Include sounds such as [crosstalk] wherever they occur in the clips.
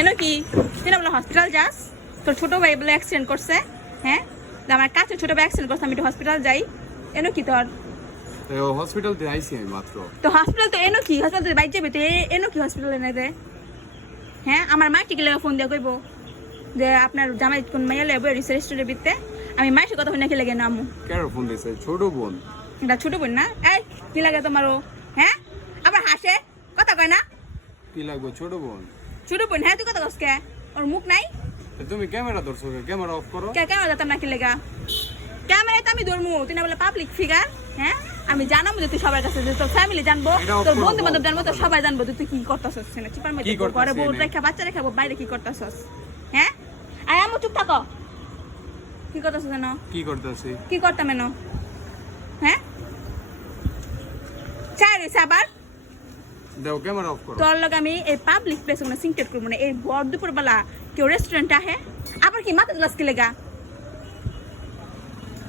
এনো কি? তুই না বলে হসপিটাল যাস তোর ছোট ভাই বলে অ্যাক্সিডেন্ট করছে হ্যাঁ? আমার কাছে ছোট ভাই অ্যাক্সিডেন্ট করছে আমি একটু হসপিটাল যাই। এনো কি তোর? হসপিটাল তে আইছি আমি মাত্র। তো হসপিটাল তো এনো কি? হসপিটাল তো বাইক যাবে তো এনো কি হসপিটাল এনে দে হ্যাঁ? আমার মা টিকে লেগে ফোন দিয়ে কইব যে আপনার জামাই কোন মাইয়া লেবে রেস্টুরেন্টের ভিতরে আমি মায়ের কথা শুনে লেগে নামু? কেন ফোন দিছে? ছোট বোন। এটা ছোট বোন না? এই কি লাগে তোমারও? হ্যাঁ? আবার হাসে? কথা কয় না? কি লাগবে? ছোট বোন। ছোট বোন হ্যাঁ তুই কথা কস কে? ওর মুখ নাই? তুমি ক্যামেরা ধরছো ক্যামেরা অফ করো। কে কেন যেতাম না কি লেগা? ক্যামেরায় তো আমি ধরমু তুই না বলে পাবলিক ফিগার হ্যাঁ? আমি জানাব যে তুই সবার কাছে যে তোর ফ্যামিলি জানব তোর বন্ধু বান্ধব জানব তোর সবাই জানব তুই কি করতেছস না চিপার মধ্যে কি করতাছি ঘরে বউ? রেখা বাচ্চা রেখা বাইরে কি করতেছস হ্যাঁ? আয় আমু চুপ থাকো। কি করতেছস যেন? কি করতেছি? কি করতাম এনো হ্যাঁ? চাই রয়েছে আবার দাও ক্যামেরা অফ করো। তোর লগে আমি এই পাবলিক প্লেস কোনো সিংটেট করব না এই ভর দুপুর বেলা কেউ রেস্টুরেন্ট আহে আবার কি মাথা দিলাস কি লেগা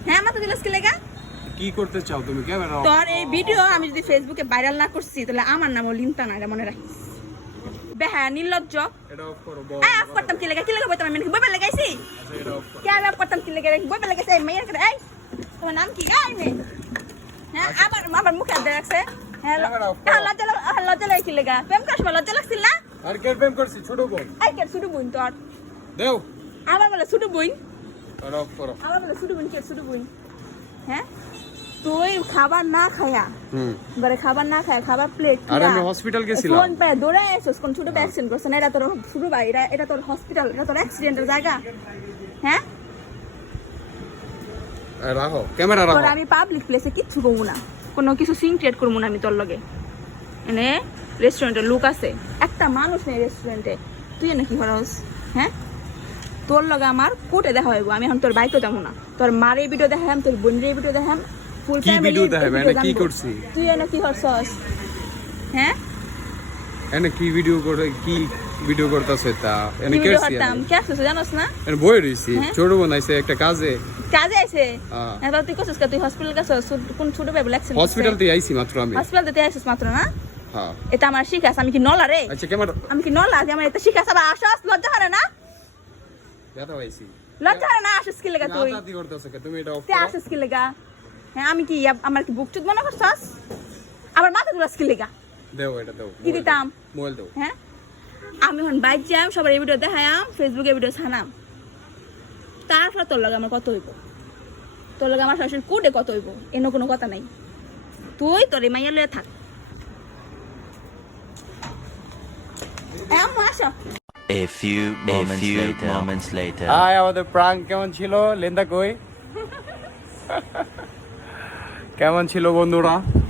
হ্যাঁ মাথা দিলাস কি লেগা কি করতে চাও তুমি ক্যামেরা অফ তোর এই ভিডিও আমি যদি ফেসবুকে ভাইরাল না করছি তাহলে আমার নামও লিমতা না এটা মনে রাখিস। বেহা নির্লজ্জ। এটা অফ করো বল। অফ করতাম কি লেগা কি লেগা বইতাম আমি বইবে লাগাইছি আচ্ছা এটা অফ কে আমি অফ করতাম কি লেগা বইবে লাগাইছি এই মেয়ের করে এই তোমার নাম কি গাই মে হ্যাঁ আমার আমার মুখে হাত হ্যাঁ। হ্যাঁ, লজ্জা হ্যাঁ, লজ্জা লাগে কি লেগা প্রেম করার সময় লজ্জা লাগছিল না? আর কে প্রেম করছি? ছোট বোন। এই কে? ছোট বোন তোর দেও। আমার বলে ছোট বোন। এটা করো। আমার বলে ছোট বোন কে? ছোট বোন। হ্যাঁ? তুই খাবার না খায়া খাবার না খায় খাবার প্লেট আরে আমি গেছিলাম। দৌড়ে কোন ছোট অ্যাক্সিডেন্ট করছে না? এটা তোর ছোট ভাই এটা এটা তোর হসপিটাল এটা তোর অ্যাক্সিডেন্টের জায়গা। হ্যাঁ? রাখো। ক্যামেরা রাখো। আমি পাবলিক প্লেসে কিচ্ছু করব না। কোনো কিছু সিং ক্রিয়েট করব না আমি তোর লগে। এনে রেস্টুরেন্টে লোক আছে। একটা মানুষ নেই রেস্টুরেন্টে তুই এনে কি খরচ হ্যাঁ? তোর লগে আমার কোর্টে দেখা হইব। আমি এখন তোর বাইকে যাব না। তোর মারে ভিডিও দেখাম তোর বোনের ভিডিও দেখাম ফুল video কি করছি? তুই এনে কি করছস? হ্যাঁ? এনে কি ভিডিও করে কি ভিডিও করতেছ তা এনে কি কেছি কে আসছিস জানোস না? এনে বই রইছি হ্যাঁ? ছোট বোন আইছে একটা কাজে। কাজে আইছে? হ্যাঁ। এবার তুই করছিস কা তুই হসপিটাল গেছস কোন ছোট ভাই বলে হসপিটাল তে আইছি মাত্র আমি। হসপিটাল দিতে আসছিস মাত্র না? হ্যাঁ। এটা আমার শিখাস আমি কি নলা রে? আচ্ছা ক্যামেরা আমি কি নলা? আমার এটা শিখাস আবার আসস লজ্জা হারে না? দাদা আইছি লজ্জা হারে না আসিস কি লেগা তুই? দাদা করতেছ কে তুমি এটা অফ তুই করো। আসিস কি লেগা? হ্যাঁ আমি কি আমার কি বুক চুত মনে করছস? আবার মাথা তুলাস কি লেগা? দেও এটা দেও। কি দিতাম? মোবাইল দাও। হ্যাঁ? আমি এখন বাইক যাম সবার এই ভিডিও দেখায়াম ফেসবুকে ভিডিও ছানাম তারপরে তোর লগে আমার কত হইব? তোর লগে আমার সরাসরি কোডে কত হইব? এনে কোনো কথা নাই। তুই তোর এই মাইয়া লয়ে থাক। এমন আসো A few later. moments later. আমাদের প্রাঙ্ক কেমন ছিল? লেন্দা কই? [laughs] কেমন ছিল বন্ধুরা?